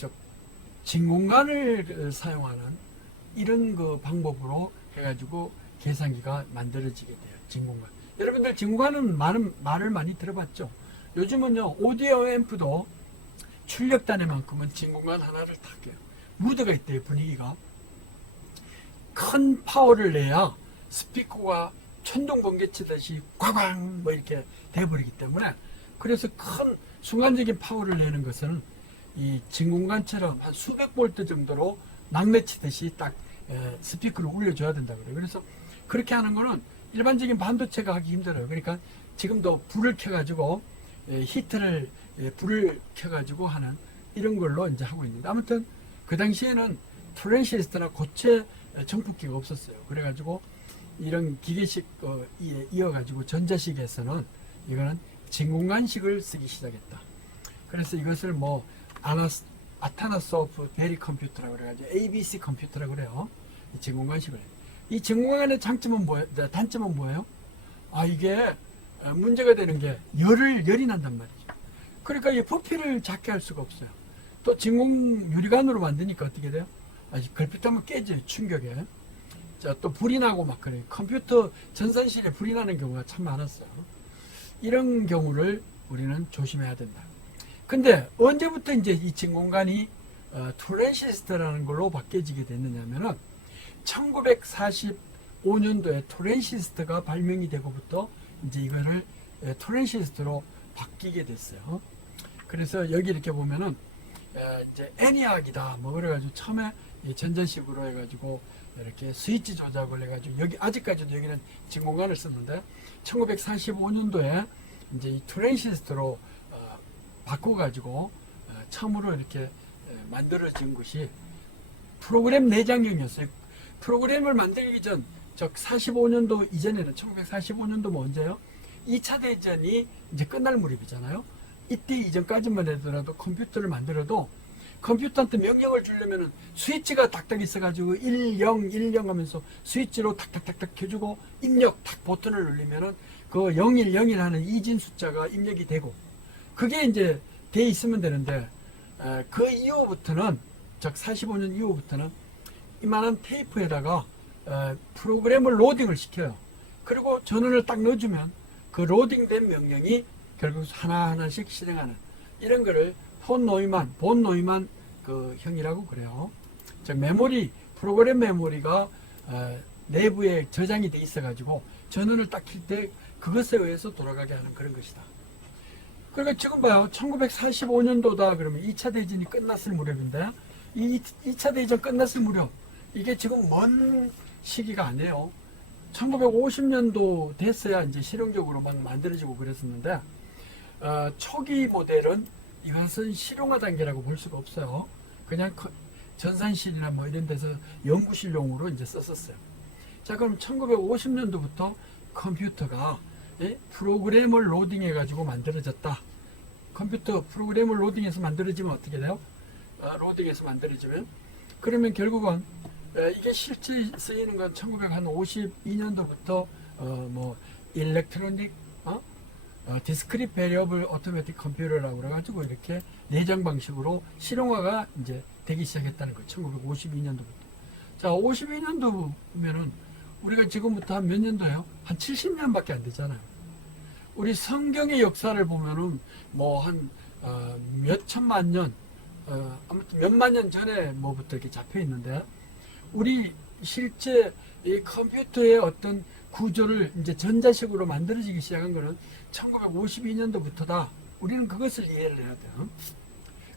즉 진공관을 사용하는 이런 그 방법으로 해가지고 계산기가 만들어지게 돼요. 진공관. 여러분들 진공관은 말을 많이 들어봤죠. 요즘은요 오디오 앰프도 출력단에만큼은 진공관 하나를 다 껴요. 무드가 있대요. 분위기가 큰 파워를 내야 스피커가 천둥 번개 치듯이 꽝꽝 뭐 이렇게 돼버리기 때문에, 그래서 큰 순간적인 파워를 내는 것은 이 진공관처럼 한 수백 볼트 정도로 낙뢰 치듯이 딱 스피커를 울려줘야 된다고 그래요. 그래서 그렇게 하는 거는 일반적인 반도체가 하기 힘들어요. 그러니까 지금도 불을 켜가지고 히트를 불을 켜가지고 하는 이런 걸로 이제 하고 있는데, 아무튼 그 당시에는 트랜시스터나 고체 정폭기가 없었어요. 그래가지고 이런 기계식 이어가지고 전자식에서는 이거는 진공관식을 쓰기 시작했다. 그래서 이것을 뭐 아타나스 오브 베리 컴퓨터라고 그래가지고 ABC 컴퓨터라고 그래요. 이 진공관식을. 이 진공관의 단점은 뭐예요? 이게 문제가 되는 게 열이 난단 말이죠. 그러니까 이 부피를 작게 할 수가 없어요. 또 진공 유리관으로 만드니까 어떻게 돼요? 걸핏하면 깨져요, 충격에. 자, 또 불이 나고 막 그래요. 컴퓨터 전산실에 불이 나는 경우가 참 많았어요. 이런 경우를 우리는 조심해야 된다. 근데 언제부터 이제 이 진공관이 트랜시스터라는 걸로 바뀌어지게 됐느냐면은 1945년도에 트랜시스터가 발명이 되고부터 이제 이거를 트랜시스터로 바뀌게 됐어요. 그래서 여기 이렇게 보면은 이제 애니악이다 뭐 그래가지고 처음에 이 전자식으로 해가지고 이렇게 스위치 조작을 해가지고 여기 아직까지도 여기는 진공관을 쓰는데 1945년도에 이제 이 트랜시스터로 바꿔가지고 처음으로 이렇게 만들어진 것이 프로그램 내장형이었어요. 프로그램을 만들기 전, 즉 45년도 이전에는 1945년도면 언제요? 2차 대전이 이제 끝날 무렵이잖아요. 이때 이전까지만 하더라도 컴퓨터를 만들어도 컴퓨터한테 명령을 주려면은 스위치가 딱딱 있어가지고 10, 10 하면서 스위치로 탁탁탁탁 켜주고 입력 탁 버튼을 누르면은 그 01, 01 하는 이진 숫자가 입력이 되고 그게 이제 돼 있으면 되는데 그 이후부터는 즉 45년 이후부터는 이만한 테이프에다가 프로그램을 로딩을 시켜요. 그리고 전원을 딱 넣어주면 그 로딩된 명령이 결국 하나하나씩 실행하는 이런 거를 본 노이만 그 형이라고 그래요. 즉 메모리, 프로그램 메모리가 내부에 저장이 돼 있어가지고 전원을 딱 킬 때 그것에 의해서 돌아가게 하는 그런 것이다. 그러니까 지금 봐요. 1945년도다 그러면 2차 대전이 끝났을 무렵인데 이 2차 대전 끝났을 무렵 이게 지금 먼 시기가 아니에요. 1950년도 됐어야 이제 실용적으로 막 만들어지고 그랬었는데 초기 모델은 이것은 실용화 단계라고 볼 수가 없어요. 그냥 전산실이나 뭐 이런 데서 연구실용으로 이제 썼었어요. 자, 그럼 1950년도부터 컴퓨터가 프로그램을 로딩해 가지고 만들어졌다. 컴퓨터 프로그램을 로딩해서 만들어지면 어떻게 돼요? 로딩해서 만들어지면 그러면 결국은 이게 실제 쓰이는 건 1952년도부터 뭐 일렉트로닉 디스크릿 베리어블 오토매틱 컴퓨터라고 그래가지고 이렇게 내장 방식으로 실용화가 이제 되기 시작했다는 거예요. 1952년도부터. 자, 52년도면은 우리가 지금부터 한 몇 년도예요? 한 70년밖에 안 되잖아요. 우리 성경의 역사를 보면은 뭐 한 몇 천만 년, 아무튼 몇만 년 전에 뭐부터 이렇게 잡혀 있는데 우리 실제 이 컴퓨터의 어떤 구조를 이제 전자식으로 만들어지기 시작한 거는 1952년도부터다. 우리는 그것을 이해를 해야 돼요.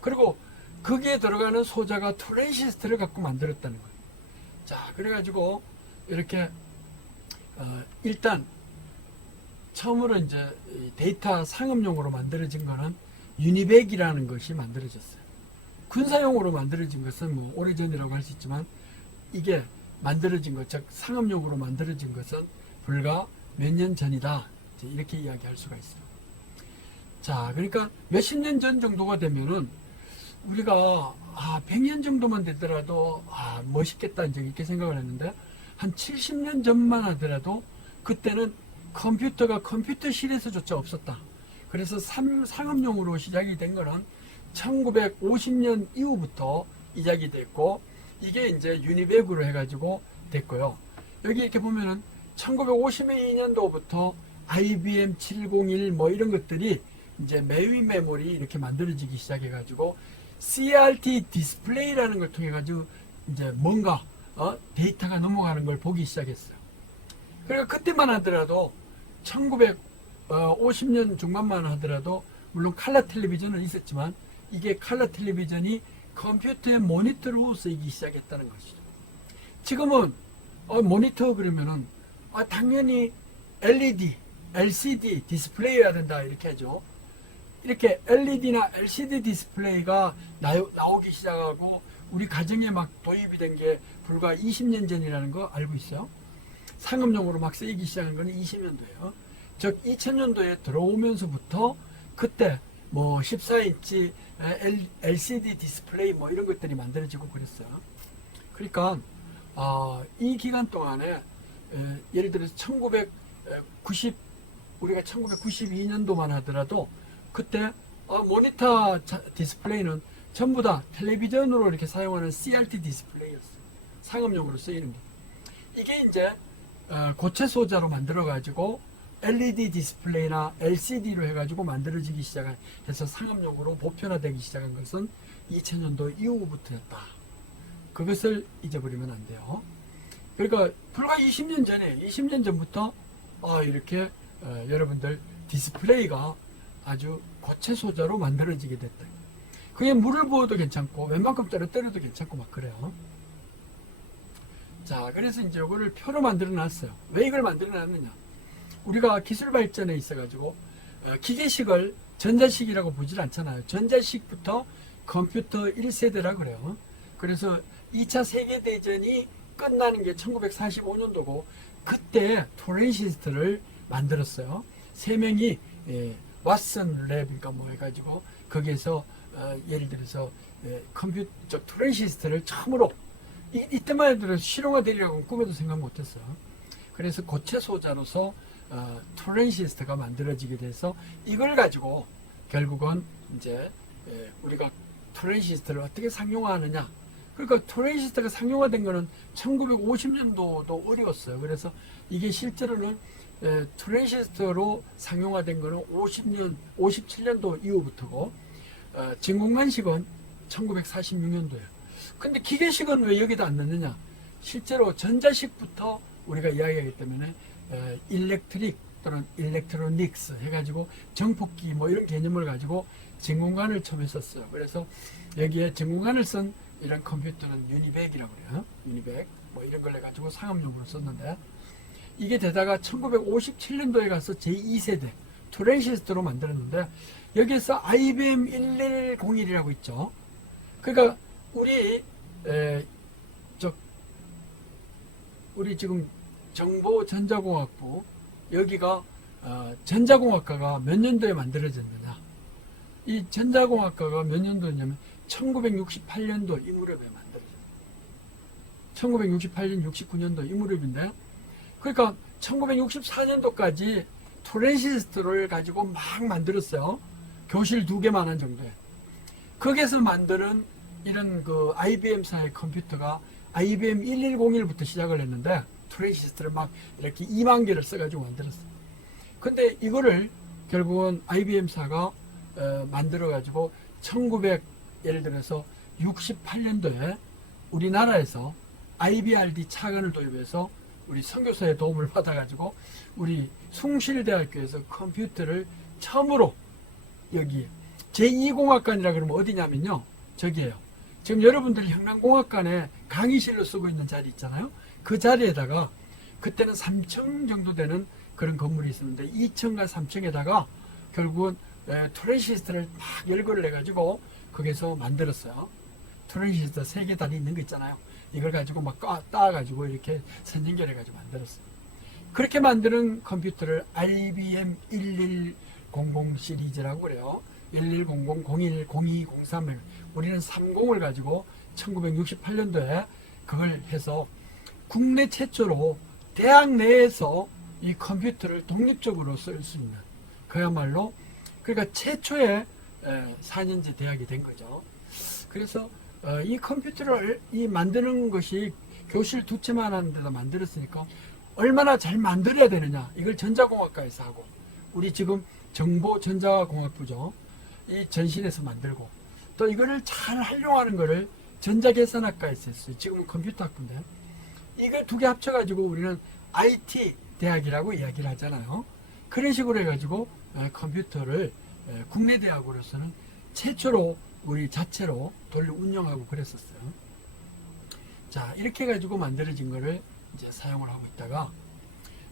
그리고 거기에 들어가는 소자가 트랜시스터를 갖고 만들었다는 거예요. 자, 그래가지고 이렇게 일단 처음으로 이제 데이터 상업용으로 만들어진 거는 유니백이라는 것이 만들어졌어요. 군사용으로 만들어진 것은 뭐 오래전이라고 할 수 있지만 이게 만들어진 것, 즉 상업용으로 만들어진 것은 불과 몇 년 전이다. 이렇게 이야기할 수가 있어요. 자, 그러니까 몇십 년 전 정도가 되면은 우리가 100년 정도만 되더라도 멋있겠다 이제 이렇게 생각을 했는데 한 70년 전만 하더라도 그때는 컴퓨터가 컴퓨터실에서조차 없었다. 그래서 상업용으로 시작이 된 거는 1950년 이후부터 이작이 됐고, 이게 이제 유니백으로 해가지고 됐고요. 여기 이렇게 보면은 1952년도부터 IBM 701 뭐 이런 것들이 이제 메인 메모리 이렇게 만들어지기 시작해가지고 CRT 디스플레이라는 걸 통해가지고 이제 뭔가 데이터가 넘어가는 걸 보기 시작했어요. 그러니까 그때만 하더라도 1950년 중반만 하더라도 물론 칼라 텔레비전은 있었지만 이게 칼라 텔레비전이 컴퓨터의 모니터로 쓰이기 시작했다는 것이죠. 지금은 모니터 그러면은 당연히 LED, LCD 디스플레이여야 된다 이렇게 하죠. 이렇게 LED나 LCD 디스플레이가 나오기 시작하고 우리 가정에 막 도입이 된 게 불과 20년 전이라는 거 알고 있어요? 상업용으로 막 쓰이기 시작한 건 20년도예요. 즉 2000년도에 들어오면서부터 그때 뭐 14인치 LCD 디스플레이 뭐 이런 것들이 만들어지고 그랬어요. 그러니까 이 기간 동안에 예를 들어서 우리가 1992년도만 하더라도 그때 모니터 디스플레이는 전부 다 텔레비전으로 이렇게 사용하는 CRT 디스플레이였어요. 상업용으로 쓰이는 게. 이게 이제 고체 소자로 만들어 가지고 LED 디스플레이나 LCD로 해가지고 만들어지기 시작해서 상업용으로 보편화되기 시작한 것은 2000년도 이후부터였다. 그것을 잊어버리면 안 돼요. 그러니까 불과 20년 전에 20년 전부터 이렇게 여러분들 디스플레이가 아주 고체 소자로 만들어지게 됐다. 그게 물을 부어도 괜찮고 웬만큼 떨어뜨려도 괜찮고 막 그래요. 자, 그래서 이제 이거를 표로 만들어 놨어요. 왜 이걸 만들어 놨느냐? 우리가 기술 발전에 있어 가지고 기계식을 전자식이라고 보질 않잖아요. 전자식부터 컴퓨터 1세대라 그래요. 그래서 2차 세계대전이 끝나는 게 1945년도고 그때 토렌시스트를 만들었어요. 세 명이 왓슨 랩인가 뭐 해가지고 거기에서 예를 들어서 컴퓨터 토렌시스트를 처음으로 이때만 해도 실용화되리라고 꿈에도 생각 못했어요. 그래서 고체 소자로서 토렌시스트가 만들어지게 돼서 이걸 가지고 결국은 이제 우리가 토렌시스트를 어떻게 상용화하느냐. 그러니까 토렌시스트가 상용화된 거는 1950년도도 어려웠어요. 그래서 이게 실제로는 토렌시스트로 상용화된 거는 57년도 이후부터고 진공관식은 1946년도예요. 근데 기계식은 왜 여기다 안 넣느냐? 실제로 전자식부터 우리가 이야기하기 때문에 일렉트릭 또는 일렉트로닉스 해가지고 정폭기 뭐 이런 개념을 가지고 진공관을 처음에 썼어요. 그래서 여기에 진공관을 쓴 이런 컴퓨터는 유니백이라고 그래요. 유니백 뭐 이런 걸 해가지고 상업용으로 썼는데 이게 되다가 1957년도에 가서 제2세대 토렌시스트로 만들었는데 여기에서 IBM 1101이라고 있죠. 그러니까 우리 지금 정보전자공학부 여기가 전자공학과가 몇 년도에 만들어졌느냐? 이 전자공학과가 몇 년도냐면 1968년도 이 무렵에 만들어졌어요. 1968년, 69년도 이 무렵인데 그러니까 1964년도까지 토렌시스트를 가지고 막 만들었어요. 교실 2개만한 정도에. 거기에서 만드는 이런 그 IBM사의 컴퓨터가 IBM 1101부터 시작을 했는데 토렌시스트를 막 이렇게 2만 개를 써가지고 만들었어요. 근데 이거를 결국은 IBM사가 만들어가지고 예를 들어서 68년도에 우리나라에서 IBRD 차관을 도입해서 우리 선교사의 도움을 받아가지고 우리 숭실대학교에서 컴퓨터를 처음으로 여기 제2공학관이라 그러면 어디냐면요. 저기에요. 지금 여러분들이 형남공학관에 강의실로 쓰고 있는 자리 있잖아요. 그 자리에다가 그때는 3층 정도 되는 그런 건물이 있었는데 2층과 3층에다가 결국은 토렌시스트를 막 열거를 해가지고 거기서 만들었어요. 토렌시스트 3개 다리 있는 거 있잖아요. 이걸 가지고 막 따가지고 이렇게 선진결해가지고 만들었어요. 그렇게 만드는 컴퓨터를 IBM 1100 시리즈라고 그래요. 1100, 01, 02, 03 우리는 30을 가지고 1968년도에 그걸 해서 국내 최초로 대학 내에서 이 컴퓨터를 독립적으로 쓸 수 있는 그야말로 그러니까 최초의 4년제 대학이 된 거죠. 그래서 이 컴퓨터를 만드는 것이 교실 두 채만 하는 데다 만들었으니까 얼마나 잘 만들어야 되느냐. 이걸 전자공학과에서 하고 우리 지금 정보전자공학부죠. 이 전신에서 만들고 또 이거를 잘 활용하는 거를 전자계산학과에서 했어요. 지금은 컴퓨터학부인데 이거 두 개 합쳐가지고 우리는 IT 대학이라고 이야기를 하잖아요. 그런 식으로 해가지고 컴퓨터를 국내 대학으로서는 최초로 우리 자체로 돌려 운영하고 그랬었어요. 자, 이렇게 해가지고 만들어진 거를 이제 사용을 하고 있다가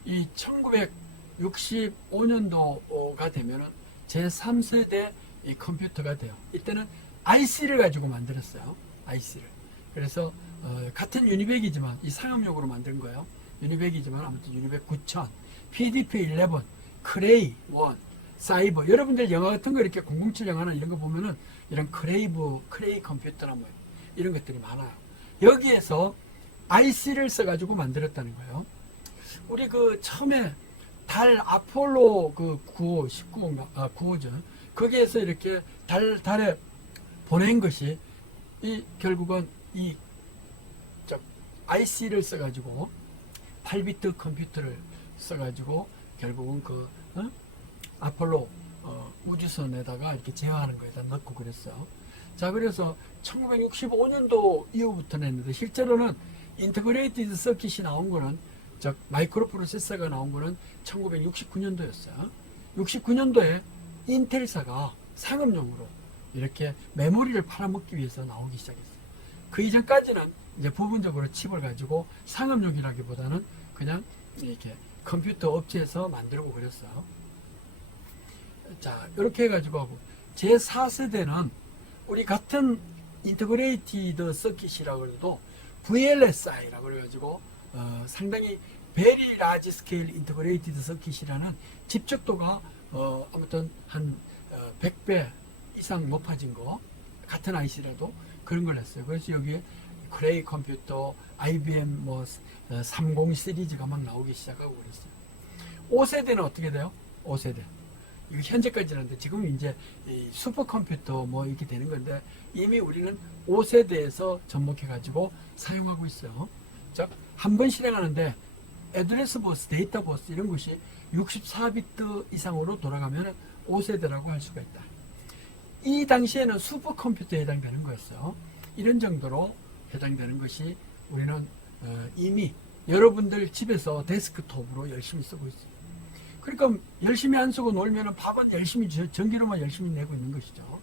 이 1965년도가 되면은 제3세대 이 컴퓨터가 돼요. 이때는 IC를 가지고 만들었어요. IC를. 그래서 같은 유니백이지만 이 상업용으로 만든 거예요. 유니백이지만 아무튼 유니백 9000, PDP-11, 크레이 1, 사이버. 여러분들 영화 같은 거 이렇게 007 영화나 이런 거 보면은 이런 크레이 컴퓨터나 뭐 이런 것들이 많아요. 여기에서 IC를 써가지고 만들었다는 거예요. 우리 그 처음에 달 아폴로 그 9호, 19호인가? 9호죠. 거기에서 이렇게 달에 보낸 것이 결국은 IC를 써가지고 8비트 컴퓨터를 써가지고 결국은 아폴로 우주선에다가 이렇게 제어하는 거에다 넣고 그랬어요. 자, 그래서 1965년도 이후부터는 했는데 실제로는 인터그레이티드 서킷이 나온 거는 즉 마이크로 프로세서가 나온 거는 1969년도였어요. 69년도에 인텔사가 상업용으로 이렇게 메모리를 팔아먹기 위해서 나오기 시작했어요. 그 이전까지는 이제 부분적으로 칩을 가지고 상업용이라기보다는 그냥 이렇게 컴퓨터 업체에서 만들고 그랬어요. 자, 이렇게 해가지고 하고 제4세대는 우리 같은 인터그레이티드 서킷이라고 해도 VLSI라고 그래가지고 상당히 Very Large Scale Integrated Circuit이라는 집적도가 아무튼 한 100배 이상 높아진 거 같은 IC라도 그런 걸 했어요. 그래서 여기에 크레이 컴퓨터, IBM 30 시리즈가 막 나오기 시작하고 그랬어요. 5세대는 어떻게 돼요? 5세대. 이거 현재까지는데 지금 이제 슈퍼컴퓨터 뭐 이렇게 되는 건데 이미 우리는 5세대에서 접목해가지고 사용하고 있어요. 즉, 한 번 실행하는데 애드레스 버스, 데이터 버스 이런 것이 64비트 이상으로 돌아가면 5세대라고 할 수가 있다. 이 당시에는 슈퍼컴퓨터에 해당되는 거였어요. 이런 정도로 해당되는 것이 우리는 이미 여러분들 집에서 데스크톱으로 열심히 쓰고 있어요. 그러니까 열심히 안 쓰고 놀면은 밥은 열심히 전기료만 열심히 내고 있는 것이죠.